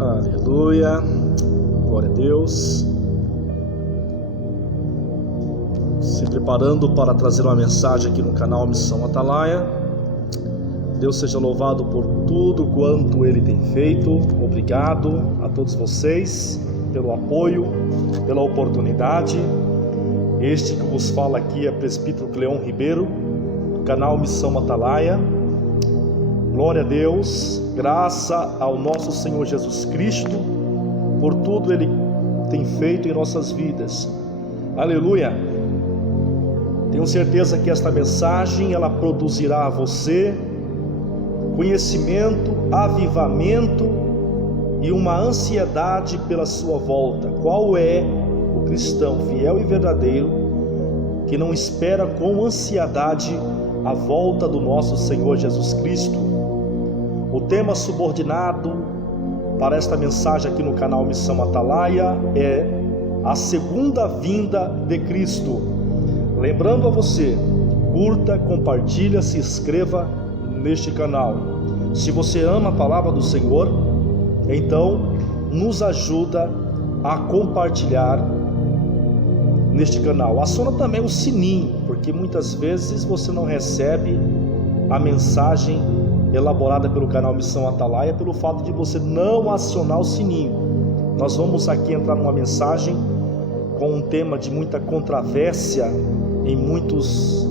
Aleluia, glória a Deus. Se preparando para trazer uma mensagem aqui no canal Missão Atalaia. Deus seja louvado por tudo quanto Ele tem feito. Obrigado a todos vocês pelo apoio, pela oportunidade. Este que vos fala aqui é presbítero Cleon Ribeiro, do canal Missão Atalaia. Glória a Deus, graça ao nosso Senhor Jesus Cristo, por tudo Ele tem feito em nossas vidas. Aleluia. Tenho certeza que esta mensagem, ela produzirá a você conhecimento, avivamento e uma ansiedade pela sua volta. Qual é o cristão fiel e verdadeiro que não espera com ansiedade a volta do nosso Senhor Jesus Cristo? O tema subordinado para esta mensagem aqui no canal Missão Atalaia é a segunda vinda de Cristo. Lembrando a você, curta, compartilha, se inscreva neste canal. Se você ama a palavra do Senhor, então nos ajuda a compartilhar neste canal. Aciona também o sininho, porque muitas vezes você não recebe a mensagem elaborada pelo canal Missão Atalaia pelo fato de você não acionar o sininho. Nós vamos aqui entrar numa mensagem com um tema de muita controvérsia em muitos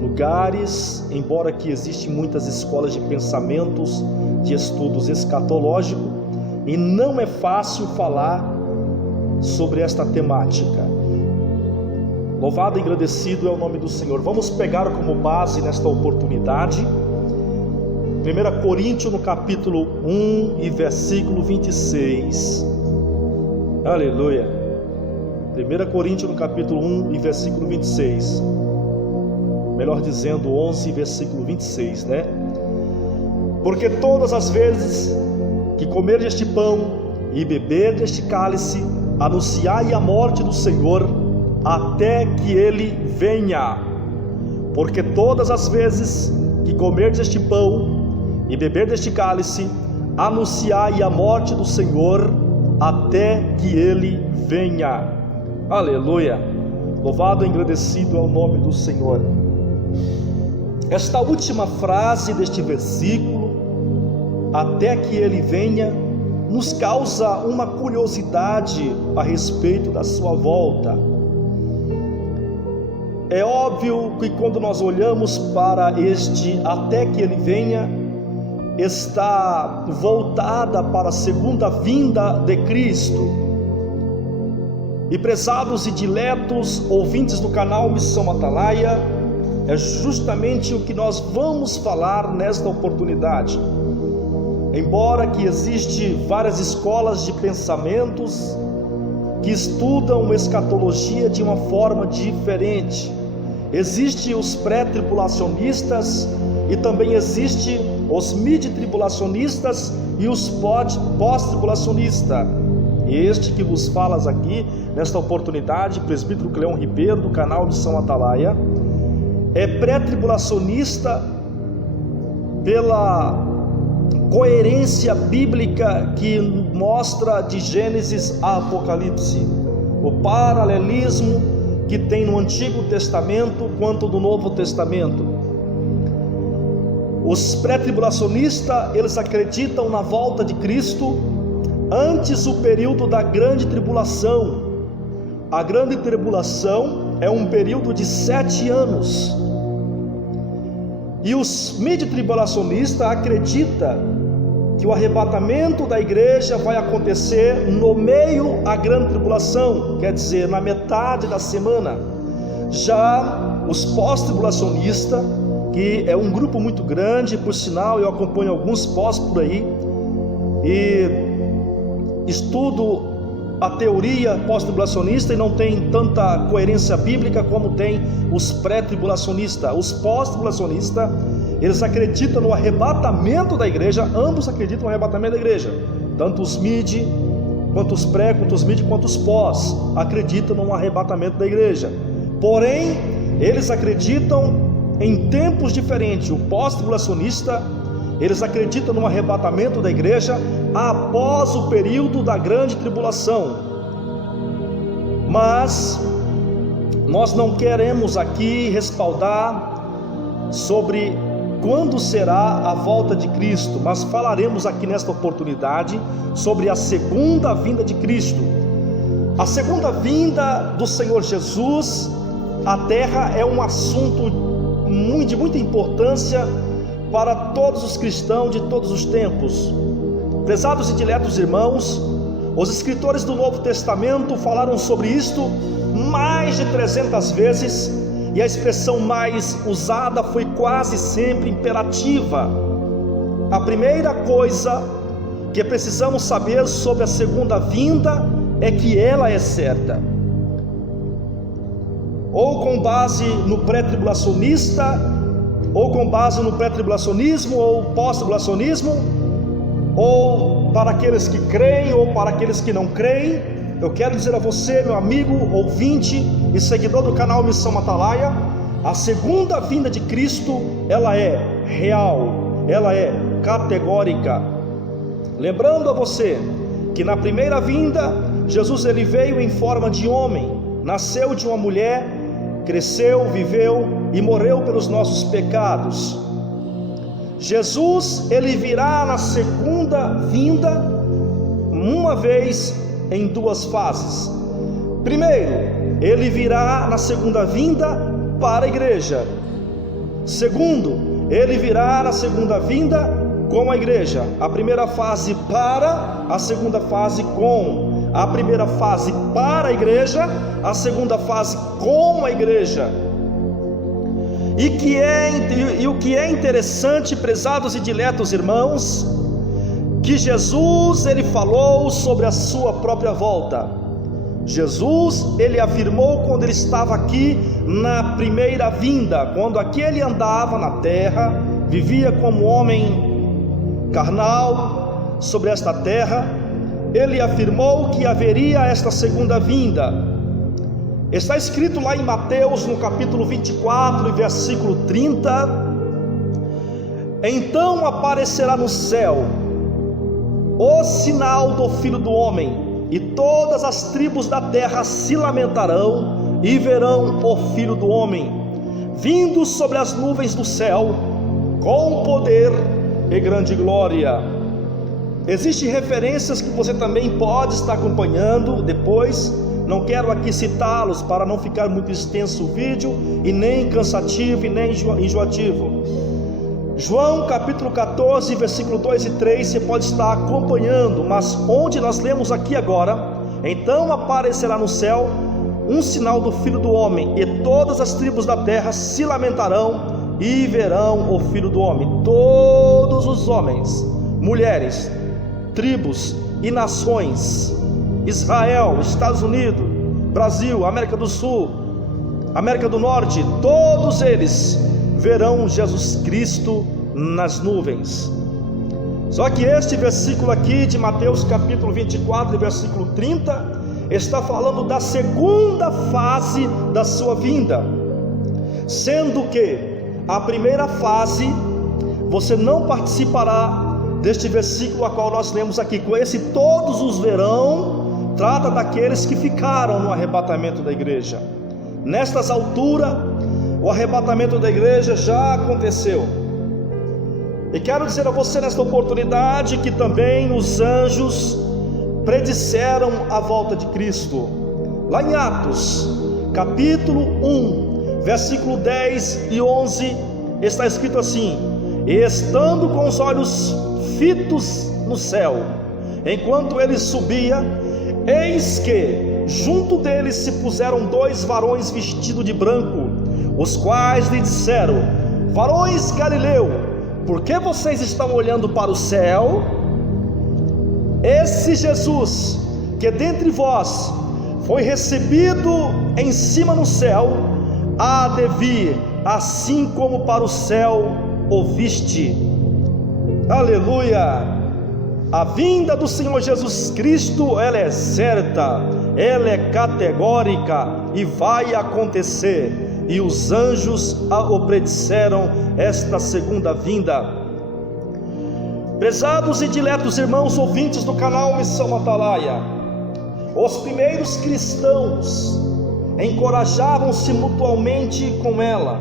lugares, embora que existem muitas escolas de pensamentos, de estudos escatológicos, e não é fácil falar sobre esta temática. Louvado e agradecido é o nome do Senhor. Vamos pegar como base nesta oportunidade 1 Coríntios no capítulo 1 e versículo 26. Aleluia. 1 Coríntios no capítulo 1 e versículo 26. Melhor dizendo, 11 versículo 26, né? Porque todas as vezes que comer deste pão e beber deste cálice, anunciai a morte do Senhor até que Ele venha. Porque todas as vezes que comer deste pão e beber deste cálice, anunciai a morte do Senhor até que Ele venha. Aleluia. Louvado e agradecido é o nome do Senhor. Esta última frase deste versículo, até que Ele venha, nos causa uma curiosidade a respeito da sua volta. É óbvio que quando nós olhamos para este até que Ele venha, está voltada para a segunda vinda de Cristo. E prezados e diletos ouvintes do canal Missão Atalaia, é justamente o que nós vamos falar nesta oportunidade. Embora que existem várias escolas de pensamentos que estudam escatologia de uma forma diferente. Existem os pré-tribulacionistas e também existem os mid-tribulacionistas e os pós-tribulacionistas. Este que vos falas aqui, nesta oportunidade, presbítero Cleon Ribeiro, do canal Missão Atalaia, é pré-tribulacionista pela coerência bíblica que mostra de Gênesis a Apocalipse, o paralelismo que tem no Antigo Testamento quanto do Novo Testamento. Os pré-tribulacionistas, eles acreditam na volta de Cristo antes o período da grande tribulação. A grande tribulação é um período de 7 anos. E os mid-tribulacionistas acreditam que o arrebatamento da igreja vai acontecer no meio da grande tribulação, quer dizer, na metade da semana. Já os pós-tribulacionistas, que é um grupo muito grande, por sinal eu acompanho alguns pós por aí e estudo a teoria pós-tribulacionista e não tem tanta coerência bíblica como tem os pré-tribulacionistas. Os pós-tribulacionistas, eles acreditam no arrebatamento da igreja, ambos acreditam no arrebatamento da igreja, tanto os mid, quanto os pré, quanto os mid, quanto os pós, acreditam no arrebatamento da igreja. Porém, eles acreditam em tempos diferentes. O pós-tribulacionista, Eles acreditam no arrebatamento da igreja após o período da grande tribulação. Mas nós não queremos aqui respaldar sobre quando será a volta de Cristo, mas falaremos aqui nesta oportunidade sobre a segunda vinda de Cristo. A segunda vinda do Senhor Jesus à terra é um assunto de muita importância para todos os cristãos de todos os tempos. Prezados e diletos irmãos, os escritores do Novo Testamento falaram sobre isto mais de 300 vezes, e a expressão mais usada foi quase sempre imperativa. A primeira coisa que precisamos saber sobre a segunda vinda é que ela é certa. Ou com base no pré-tribulacionista, ou com base no pré-tribulacionismo ou pós-tribulacionismo, ou para aqueles que creem ou para aqueles que não creem, eu quero dizer a você, meu amigo, ouvinte e seguidor do canal Missão Atalaia, a segunda vinda de Cristo, ela é real, ela é categórica. Lembrando a você que na primeira vinda, Jesus ele veio em forma de homem, nasceu de uma mulher, cresceu, viveu e morreu pelos nossos pecados. Jesus ele virá na segunda vinda uma vez em duas fases. Primeiro, ele virá na segunda vinda para a igreja. Segundo, ele virá na segunda vinda com a igreja. A primeira fase para, a segunda fase com. A primeira fase para a igreja, a segunda fase com a igreja. E o que é interessante, prezados e diletos irmãos, que Jesus ele falou sobre a sua própria volta. Jesus ele afirmou quando ele estava aqui na primeira vinda, quando aqui ele andava na terra, vivia como homem carnal sobre esta terra, ele afirmou que haveria esta segunda vinda. Está escrito lá em Mateus no capítulo 24 e versículo 30: então aparecerá no céu o sinal do Filho do Homem, e todas as tribos da terra se lamentarão e verão o Filho do Homem vindo sobre as nuvens do céu com poder e grande glória. Existem referências que você também pode estar acompanhando depois. Não quero aqui citá-los para não ficar muito extenso o vídeo e nem cansativo e nem enjoativo. João capítulo 14 versículo 2 e 3 você pode estar acompanhando, mas onde nós lemos aqui agora: então aparecerá no céu um sinal do Filho do Homem, e todas as tribos da terra se lamentarão e verão o Filho do Homem. Todos os homens, mulheres, tribos e nações, Israel, Estados Unidos, Brasil, América do Sul, América do Norte, todos eles verão Jesus Cristo nas nuvens. Só que este versículo aqui de Mateus capítulo 24 versículo 30 está falando da segunda fase da sua vinda, sendo que a primeira fase você não participará deste versículo a qual nós lemos aqui. Com esse todos os verão, trata daqueles que ficaram no arrebatamento da igreja. Nestas alturas, o arrebatamento da igreja já aconteceu. E quero dizer a você nesta oportunidade que também os anjos predisseram a volta de Cristo. Lá em Atos capítulo 1 versículo 10 e 11 está escrito assim: e estando com os olhos fitos no céu, enquanto ele subia, eis que junto deles se puseram dois varões vestidos de branco, os quais lhe disseram: varões Galileu, por que vocês estão olhando para o céu? Esse Jesus que dentre vós foi recebido em cima no céu, há de vir, assim como para o céu o viste. Aleluia! A vinda do Senhor Jesus Cristo, ela é certa, ela é categórica e vai acontecer. E os anjos o predisseram esta segunda vinda. Prezados e diletos irmãos ouvintes do canal Missão Atalaia, os primeiros cristãos encorajavam-se mutualmente com ela.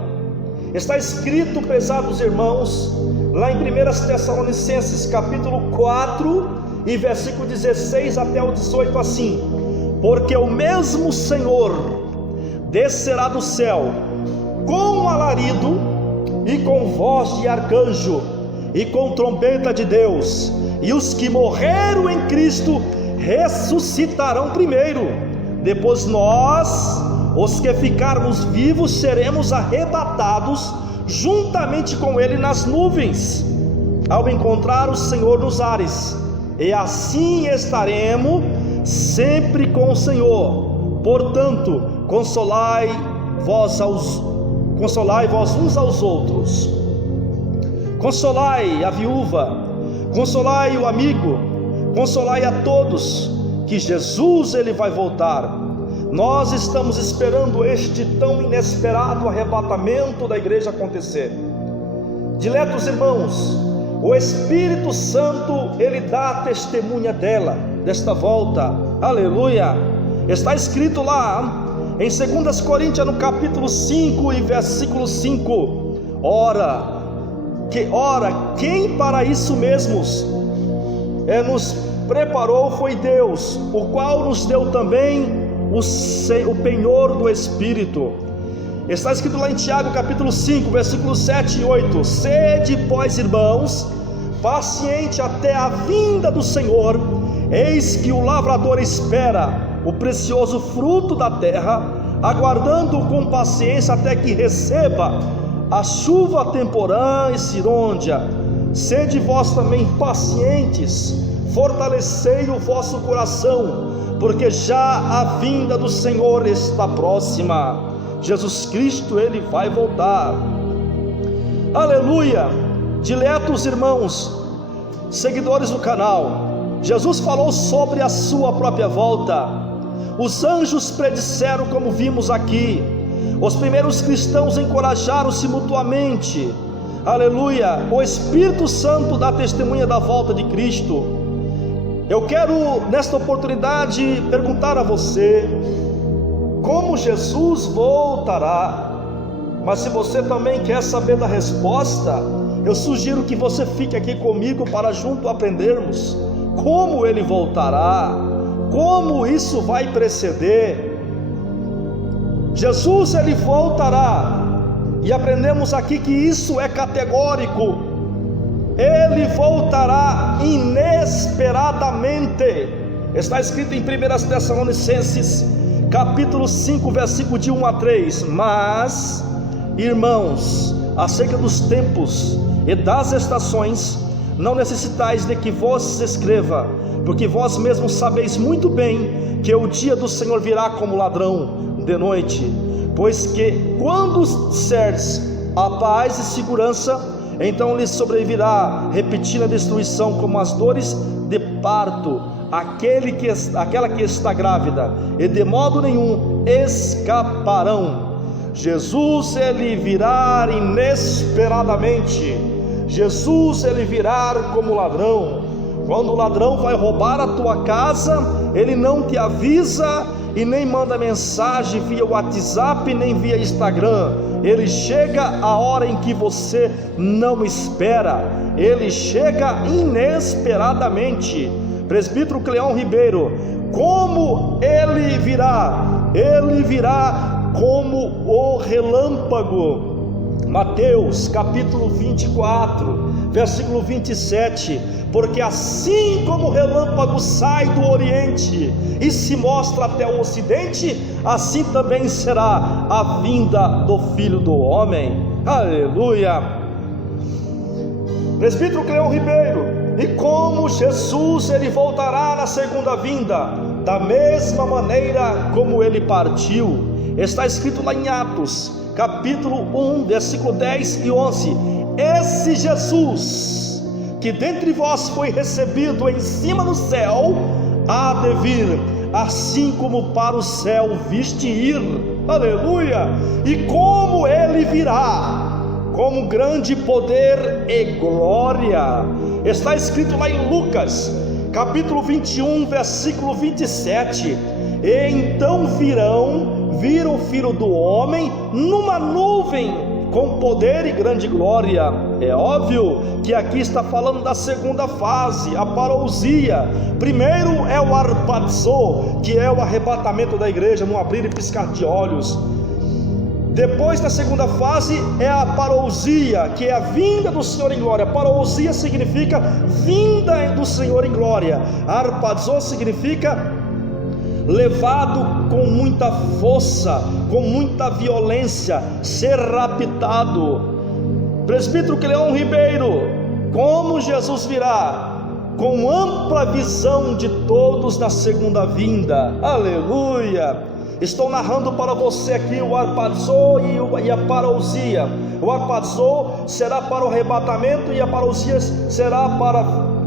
Está escrito, prezados irmãos, lá em 1 Tessalonicenses capítulo 4 e versículo 16 até o 18, assim: porque o mesmo Senhor descerá do céu com alarido e com voz de arcanjo e com trombeta de Deus, e os que morreram em Cristo ressuscitarão primeiro. Depois nós, os que ficarmos vivos, seremos arrebatados juntamente com ele nas nuvens, ao encontrar o Senhor nos ares, e assim estaremos sempre com o Senhor. Portanto, consolai vós uns aos outros, consolai a viúva, consolai o amigo, consolai a todos, que Jesus ele vai voltar. Nós estamos esperando este tão inesperado arrebatamento da igreja acontecer. Diletos irmãos, o Espírito Santo ele dá testemunha desta volta. Aleluia. Está escrito lá em 2 Coríntios no capítulo 5 e versículo 5: ora, quem para isso mesmos nos preparou foi Deus, o qual nos deu também o penhor do Espírito. Está escrito lá em Tiago capítulo 5 versículos 7 e 8: sede, pois, irmãos, paciente até a vinda do Senhor. Eis que o lavrador espera o precioso fruto da terra, aguardando com paciência até que receba a chuva temporã e cirôndia. Sede vós também pacientes, fortalecei o vosso coração, porque já a vinda do Senhor está próxima. Jesus Cristo ele vai voltar. Aleluia. Diletos irmãos, seguidores do canal, Jesus falou sobre a sua própria volta. Os anjos predisseram, como vimos aqui. Os primeiros cristãos encorajaram-se mutuamente. Aleluia. O Espírito Santo dá testemunha da volta de Cristo. Eu quero nesta oportunidade perguntar a você como Jesus voltará. Mas se você também quer saber da resposta, eu sugiro que você fique aqui comigo para junto aprendermos como ele voltará, como isso vai preceder. Jesus ele voltará, e aprendemos aqui que isso é categórico. Ele voltará inesperadamente. Está escrito em 1 Tessalonicenses capítulo 5 versículo de 1 a 3: mas, irmãos, acerca dos tempos e das estações, não necessitais de que vos escreva, porque vós mesmos sabeis muito bem que o dia do Senhor virá como ladrão de noite. Pois que quando disserdes a paz e segurança, então lhes sobrevirá repetida destruição, como as dores de parto, aquela que está grávida, e de modo nenhum escaparão. Jesus ele virá inesperadamente. Jesus ele virá como ladrão. Quando o ladrão vai roubar a tua casa, ele não te avisa e nem manda mensagem via WhatsApp, nem via Instagram. Ele chega a hora em que você não espera. Ele chega inesperadamente. Presbítero Cleão Ribeiro, como ele virá? Ele virá como o relâmpago. Mateus capítulo 24 versículo 27: porque assim como o relâmpago sai do oriente e se mostra até o ocidente, assim também será a vinda do Filho do Homem. Aleluia. Presbítero Cleão Ribeiro, e como Jesus ele voltará na segunda vinda? Da mesma maneira como ele partiu. Está escrito lá em Atos capítulo 1 versículo 10 e 11: esse Jesus que dentre vós foi recebido em cima do céu, há de vir, assim como para o céu viste ir. Aleluia. E como ele virá? Com grande poder e glória, Está escrito lá em Lucas, capítulo 21, versículo 27: e então viram o Filho do Homem numa nuvem, com poder e grande glória. É óbvio que aqui está falando da segunda fase, a parousia. Primeiro é o harpazo, que é o arrebatamento da igreja, no abrir e piscar de olhos. Depois da segunda fase é a parousia, que é a vinda do Senhor em glória. Parousia significa vinda do Senhor em glória. Harpazo significa levado com muita força, com muita violência, ser raptado. Presbítero Cleon Ribeiro, como Jesus virá? Com ampla visão de todos na segunda vinda. Aleluia! Estou narrando para você aqui o harpazo e a parousia. O harpazo será para o arrebatamento e a parousia será para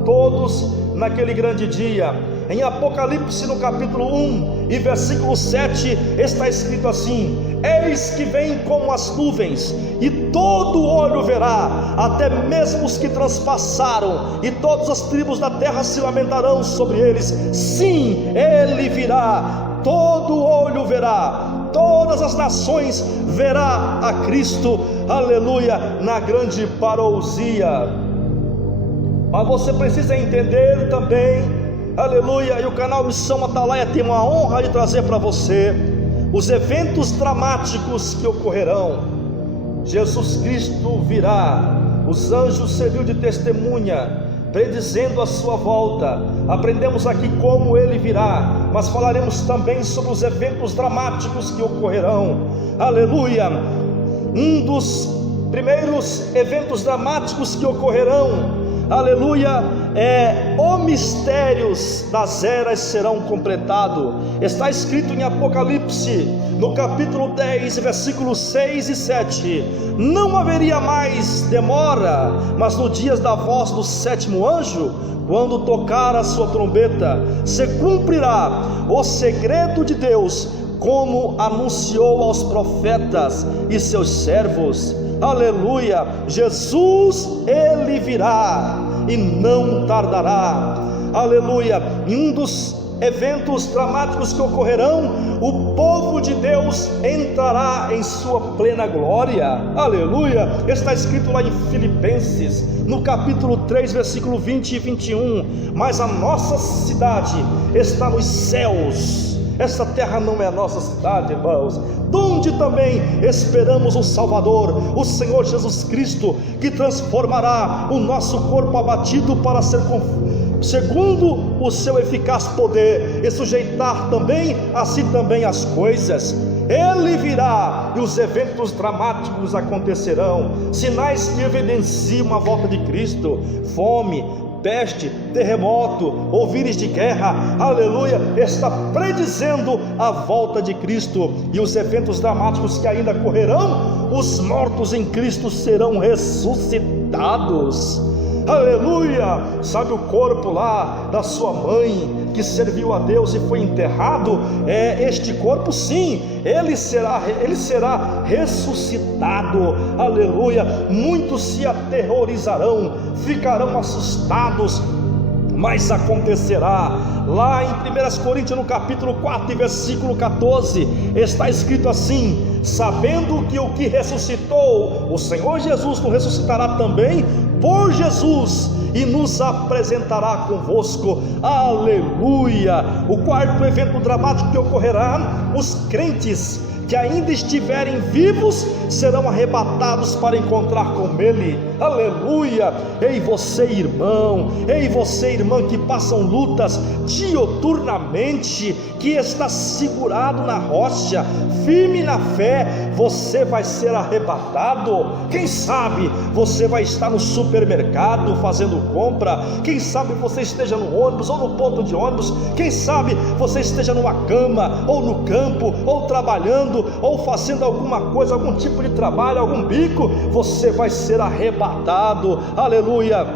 todos naquele grande dia. Em Apocalipse, no capítulo 1 e versículo 7, está escrito assim: eis que vem como as nuvens, e todo olho verá, até mesmo os que transpassaram, e todas as tribos da terra se lamentarão sobre eles. Sim, ele virá, todo olho verá, todas as nações verá a Cristo, aleluia, na grande parousia. Mas você precisa entender também, aleluia, e o canal Missão Atalaia tem uma honra de trazer para você os eventos dramáticos que ocorrerão. Jesus Cristo virá, os anjos serviu de testemunha, predizendo a sua volta. Aprendemos aqui como ele virá, mas falaremos também sobre os eventos dramáticos que ocorrerão. Aleluia! Um dos primeiros eventos dramáticos que ocorrerão, aleluia, os mistérios das eras serão completados. Está escrito em Apocalipse, no capítulo 10, versículos 6 e 7: não haveria mais demora, mas no dia da voz do sétimo anjo, quando tocar a sua trombeta, se cumprirá o segredo de Deus, como anunciou aos profetas e seus servos. Aleluia! Jesus, ele virá e não tardará. Aleluia! Em um dos eventos dramáticos que ocorrerão, o povo de Deus entrará em sua plena glória. Aleluia! Está escrito lá em Filipenses, no capítulo 3, versículo 20 e 21: mas a nossa cidade está nos céus. Essa terra não é a nossa cidade, irmãos, donde também esperamos o Salvador, o Senhor Jesus Cristo, que transformará o nosso corpo abatido para ser segundo o seu eficaz poder, e sujeitar também a si também as coisas. Ele virá e os eventos dramáticos acontecerão, sinais que evidenciam a volta de Cristo: fome, peste, terremoto ou vírus de guerra. Aleluia, está predizendo a volta de Cristo e os eventos dramáticos que ainda ocorrerão. Os mortos em Cristo serão ressuscitados. Aleluia! Sabe o corpo lá da sua mãe que serviu a Deus e foi enterrado? Este corpo, sim, ele será ressuscitado. Aleluia! Muitos se aterrorizarão, ficarão assustados, mas acontecerá. Lá em 1 Coríntios, no capítulo 4 e versículo 14, está escrito assim: sabendo que o que ressuscitou o Senhor Jesus nos ressuscitará também por Jesus e nos apresentará convosco. Aleluia! O quarto evento dramático que ocorrerá: os crentes que ainda estiverem vivos serão arrebatados para encontrar com Ele. Aleluia! Ei você, irmão, ei você, irmã, que passam lutas dioturnamente, que está segurado na rocha, firme na fé, você vai ser arrebatado. Quem sabe você vai estar no supermercado fazendo compra, quem sabe você esteja no ônibus ou no ponto de ônibus, quem sabe você esteja numa cama ou no campo, ou trabalhando, ou fazendo alguma coisa, algum tipo de trabalho, algum bico, você vai ser arrebatado. Aleluia!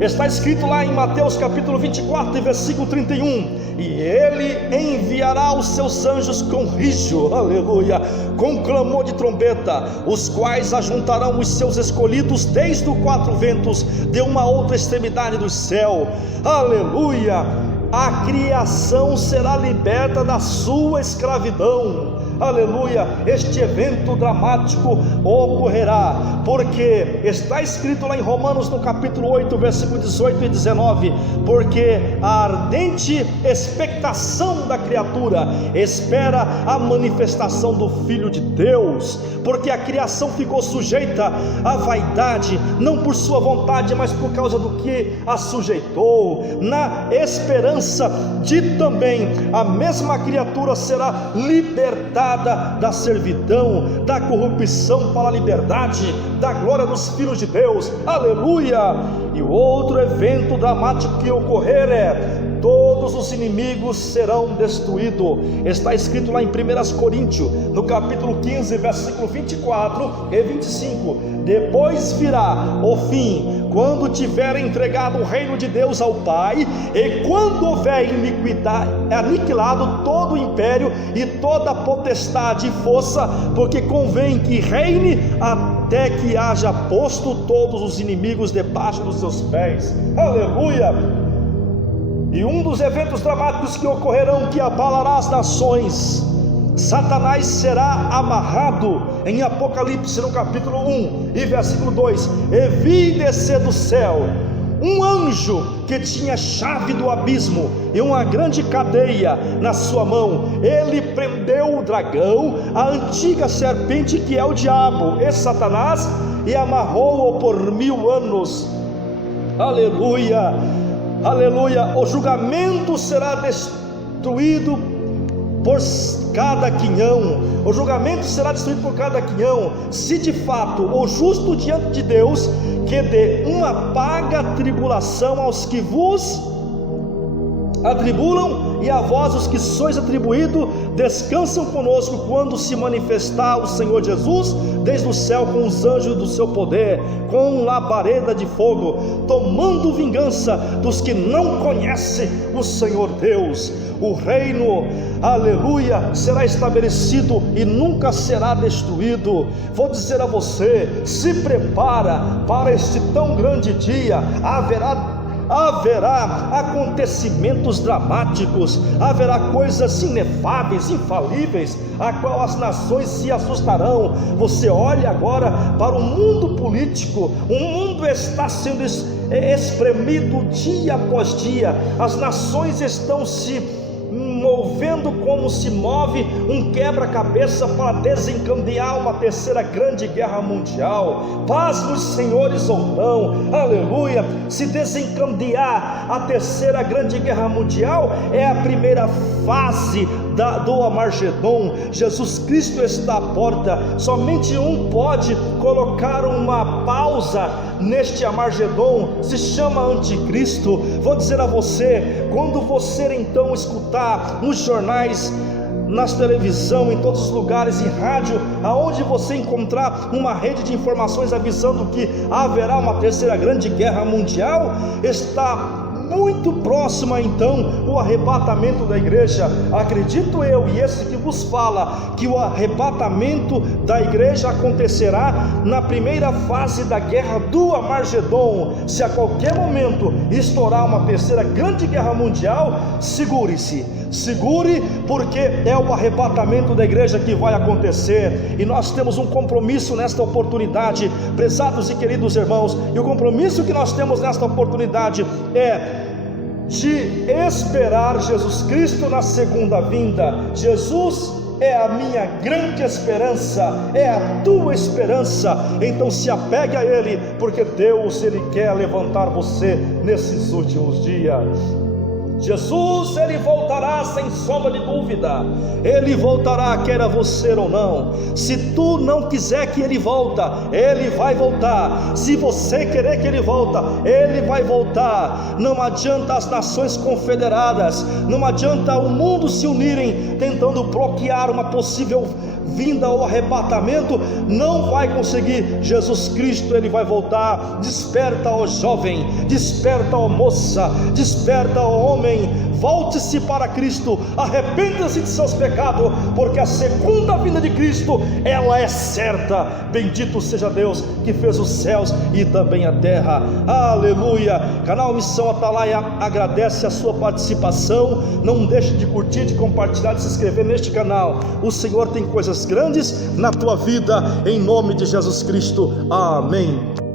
Está escrito lá em Mateus capítulo 24, versículo 31: e ele enviará os seus anjos com rijo, aleluia, com clamor de trombeta, os quais ajuntarão os seus escolhidos desde os quatro ventos, de uma outra extremidade do céu, aleluia. A criação será liberta da sua escravidão, aleluia. Este evento dramático ocorrerá, porque está escrito lá em Romanos no capítulo 8, versículo 18 e 19: porque a ardente expectação da criatura espera a manifestação do Filho de Deus, porque a criação ficou sujeita à vaidade, não por sua vontade, mas por causa do que a sujeitou, na esperança de também a mesma criatura será libertada da servidão, da corrupção para a liberdade, da glória dos filhos de Deus, aleluia. E o outro evento dramático que ocorrer é: todos os inimigos serão destruídos. Está escrito lá em 1 Coríntios, no capítulo 15, versículo 24 e 25: depois virá o fim, quando tiver entregado o reino de Deus ao Pai, e quando houver aniquilado todo o império e toda a potestade e força, porque convém que reine até que haja posto todos os inimigos debaixo dos seus pés, aleluia. E um dos eventos dramáticos que ocorrerão, que abalará as nações, Satanás será amarrado, em Apocalipse no capítulo 1 e versículo 2: e vi descer do céu um anjo que tinha chave do abismo e uma grande cadeia na sua mão. Ele prendeu o dragão, a antiga serpente, que é o diabo e Satanás, e amarrou-o por 1000 anos, aleluia, aleluia. O julgamento será destruído por cada quinhão, o julgamento será destruído por cada quinhão, se de fato o justo diante de Deus, que dê uma paga tribulação aos que vos atribulam, e a vós os que sois atribuídos, descansam conosco quando se manifestar o Senhor Jesus desde o céu com os anjos do seu poder, com labareda de fogo, tomando vingança dos que não conhecem o Senhor Deus. O reino, aleluia, será estabelecido e nunca será destruído. Vou dizer a você: se prepara para este tão grande dia. Haverá acontecimentos dramáticos, haverá coisas inefáveis, infalíveis, a qual as nações se assustarão. Você olha agora para o mundo político, o mundo está sendo espremido dia após dia, as nações estão se movendo como se move um quebra-cabeça para desencadear uma terceira grande guerra mundial. Paz nos senhores ou não, aleluia. Se desencadear a terceira grande guerra mundial, é a primeira fase do Armagedon. Jesus Cristo está à porta. Somente um pode colocar uma pausa neste Armagedon, se chama Anticristo. Vou dizer a você, quando você então escutar nos jornais, nas televisão, em todos os lugares, em rádio, aonde você encontrar uma rede de informações avisando que haverá uma terceira grande guerra mundial, está muito próxima então o arrebatamento da igreja. Acredito eu, e esse que vos fala, que o arrebatamento da igreja acontecerá na primeira fase da guerra do Armagedon. Se a qualquer momento estourar uma terceira grande guerra mundial, segure-se, porque é o arrebatamento da igreja que vai acontecer. E nós temos um compromisso nesta oportunidade, prezados e queridos irmãos, e o compromisso que nós temos nesta oportunidade é de esperar Jesus Cristo na segunda vinda. Jesus é a minha grande esperança, é a tua esperança. Então se apegue a Ele, porque Deus, Ele quer levantar você nesses últimos dias. Jesus, ele voltará sem sombra de dúvida. Ele voltará, queira você ou não. Se tu não quiser que ele volta, ele vai voltar. Se você querer que ele volta, ele vai voltar. Não adianta as nações confederadas, não adianta o mundo se unirem tentando bloquear uma possível vinda ou arrebatamento, não vai conseguir. Jesus Cristo, ele vai voltar. Desperta, ó jovem, desperta, ó moça, desperta, ó homem, volte-se para Cristo, arrependa-se de seus pecados, porque a segunda vinda de Cristo, ela é certa. Bendito seja Deus que fez os céus e também a terra. Aleluia. Canal Missão Atalaia agradece a sua participação. Não deixe de curtir, de compartilhar, de se inscrever neste canal. O Senhor tem coisas grandes na tua vida, em nome de Jesus Cristo. Amém.